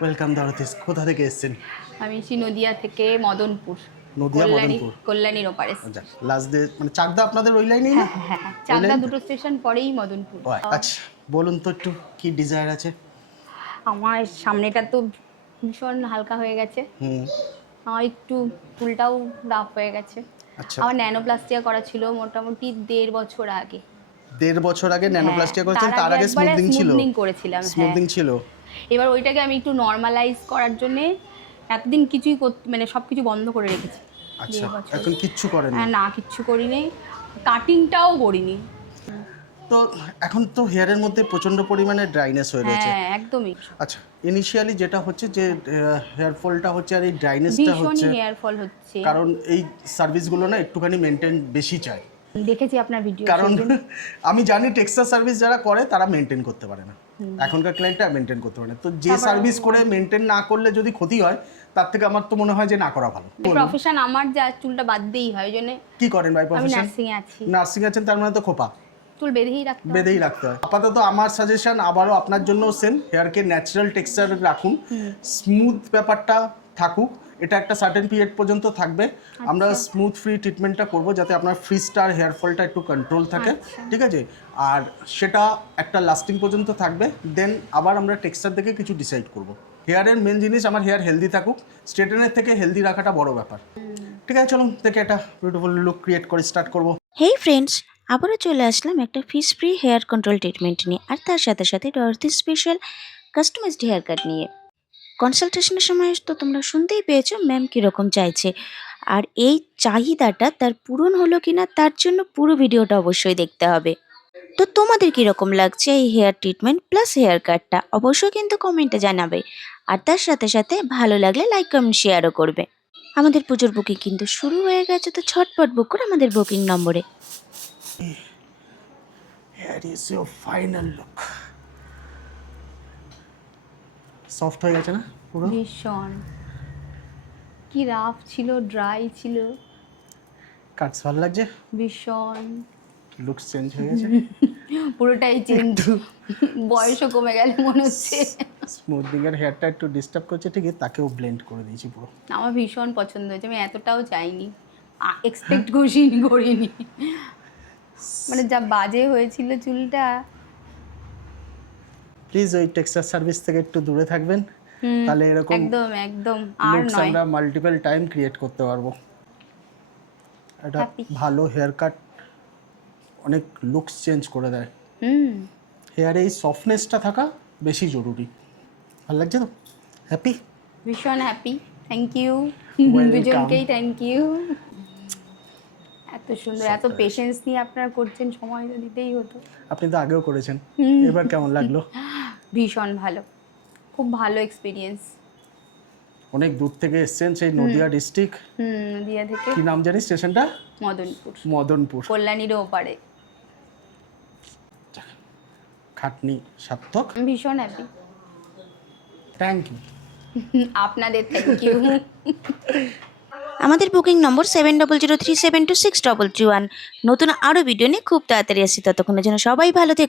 Welcome দাওরাতিস। কোথা থেকে এসেছেন? আমি এসেছি নদিয়া থেকে মদনপুর। নদিয়া মদনপুর। কল্যাণীর ওপারে। আচ্ছা, লাস্ট ডে মানে চাকদা আপনাদের ওই লাইনেই না? হ্যাঁ। ওই চাকদা লাইন? দুটো স্টেশন পরেই মদনপুর। আচ্ছা, বলুন তো একটু কি ডিজায়ার আছে? আমার সামনেটা তো ভীষণ হালকা হয়ে গেছে, আমার একটু চুলটাও রাফ হয়ে গেছে। আচ্ছা, আমার ন্যানোপ্লাস্টিয়া করা ছিল মোটামুটি 1.5 বছর আগে। 1.5 বছর আগে ন্যানোপ্লাস্টিয়া করেছেন, তার আগে একবারে স্মুথনিং ছিল? স্মুথনিং করেছিলাম। স্মুথনিং ছিল। এবার ওইটাকে আমি একটু নর্মালাইজ করার জন্যে এতদিন কিছুই মানে সব কিছু বন্ধ করে রেখেছি। আচ্ছা, 1.5 বছর এখন কিচ্ছু করেন না? না, কিচ্ছু করিনি, কাটিংটাও করিনি। তো এখন তো হেয়ারের মধ্যে প্রচন্ড পরিমাণে ড্রাইনেস হয়ে রয়েছে। হ্যাঁ, একদমই। আচ্ছা, ইনিশিয়ালি যেটা হচ্ছে যে হেয়ার ফলটা হচ্ছে আর এই ড্রাইনেসটা ভীষণই হচ্ছে হেয়ার ফল হচ্ছে। কারণ এই সার্ভিসগুলো না একটুখানি মেনটেন বেশি চায়। দেখেছি আপনার ভিডিও। কারণ আমি জানি টেক্সটাইল সার্ভিস যারা করে তারা মেনটেন করতে পারে না, এখনকার ক্লায়েন্টরা মেনটেন করতে পারে না। তো যে সার্ভিস করে মেনটেন না করলে যদি ক্ষতি হয়, তার থেকে আমার তো মনে হয় যে না করা ভালো। প্রফেশন আমার, যা চুলটা বাদ দিই হয়, ওই জন্য। কি করেন ভাই আমি প্রফেশন? নার্সিং এ আছি। নার্সিং আছেন, তার মানে তো খোপা চুল বেঁধেই রাখতে হয়। বেঁধেই রাখতে হয়। আপাতত আমার সাজেশন আবারও আপনার জন্য সেম, হেয়ারকে ন্যাচারাল টেক্সচার রাখুন, স্মুথ ব্যাপারটা থাকুক। এটা একটা সার্টেন পিরিয়ড পর্যন্ত থাকবে। আমরা স্মুথ ফ্রি ট্রিটমেন্টটা করব যাতে আপনার ফ্রিজটার হেয়ার ফলটা একটু কন্ট্রোল থাকে, ঠিক আছে? আর সেটা একটা লাস্টিং পর্যন্ত থাকবে। দেন আবার আমরা টেক্সচার দেখে কিছু ডিসাইড করব। হেয়ারের মেন জিনিস আমার হেয়ার হেলদি থাকুক, স্ট্রেটেনের থেকে হেলদি রাখাটা বড় ব্যাপার। ঠিক আছে, চলুন থেকে একটা বিউটিফুল লুক ক্রিয়েট করে স্টার্ট করব। হেই ফ্রেন্ডস, আবারও চলে আসলাম একটা frizz free hair control treatment নিয়ে, আর তার সাথে সাথে Dorothy special customised hair cut নিয়ে। কনসালটেশনের সময় তো তোমরা শুনতেই পেয়েছো ম্যাম কীরকম চাইছে, আর এই চাহিদাটা তার পূরণ হলো কিনা তার জন্য পুরো ভিডিওটা অবশ্যই দেখতে হবে। তো তোমাদের কীরকম লাগছে এই হেয়ার ট্রিটমেন্ট প্লাস হেয়ার কাটটা অবশ্যই কিন্তু কমেন্টে জানাবে, আর তার সাথে সাথে ভালো লাগলে লাইক কমেন্ট শেয়ারও করবে। আমাদের পুজোর বুকিং কিন্তু শুরু হয়ে গেছে, তো ছটপট বুক করে আমাদের বুকিং নম্বরে। Here is your final look. Soft হয়ে গেছে না পুরো? ভীষণ। কি রাফ ছিল, ড্রাই ছিল। কাটস ভালো লাগছে? ভীষণ। লুকস চেঞ্জ হয়ে গেছে? পুরোটাই চেঞ্জ, বয়সও কমে গেল মনে হচ্ছে। স্মুথনিং এর হেয়ারটা একটু ডিস্টার্ব করছে ঠিকই, তাকেও ব্লেন্ড করে দিয়েছি পুরো। আমার ভীষণ পছন্দ হয়েছে, আমি এতটাও চাইনি, এক্সপেক্ট করিনি। মানে যা বাজে হয়েছিল চুলটা। প্লিজ ওই টেক্সটাইল সার্ভিস থেকে একটু দূরে থাকবেন, তাহলে এরকম একদম একদম আর লুকস নয়। আমরা মাল্টিপল টাইম ক্রিয়েট করতে পারবো। এটা Happy. ভালো হেয়ার কাট অনেক লুকস চেঞ্জ করে দেয়। হেয়ারে এই সফটনেসটা থাকা বেশি জরুরি। ভালো লাগছে তো? হ্যাপি? ভীষণ হ্যাপি। Thank you Welcome. দুজনকেই, থ্যাংক ইউ। এত সুন্দর, এত পেশেন্স নিয়ে আপনারা করছেন, সময় তো দিতেই হতো। আপনি তো আগেও করেছেন, এবার কেমন লাগলো? ভীষণ ভালো, খুব ভালো এক্সপিরিয়েন্স। অনেক দূর থেকে এসেছেন, সেই নদিয়া ডিস্ট্রিক্ট। নদিয়া থেকে। কি নাম জানি স্টেশনটা? মদনপুর। মদনপুর। কল্যাণীর ওপারে। খাটনি সার্থক। ভীষণ হ্যাপি। Thank you. আপনাদের থ্যাংক ইউ। আমাদের বুকিং নম্বর 7003726331। নতুন আরও ভিডিও নিয়ে খুব তাড়াতাড়ি আসছি, ততক্ষণের জন্য সবাই ভালো থেকো।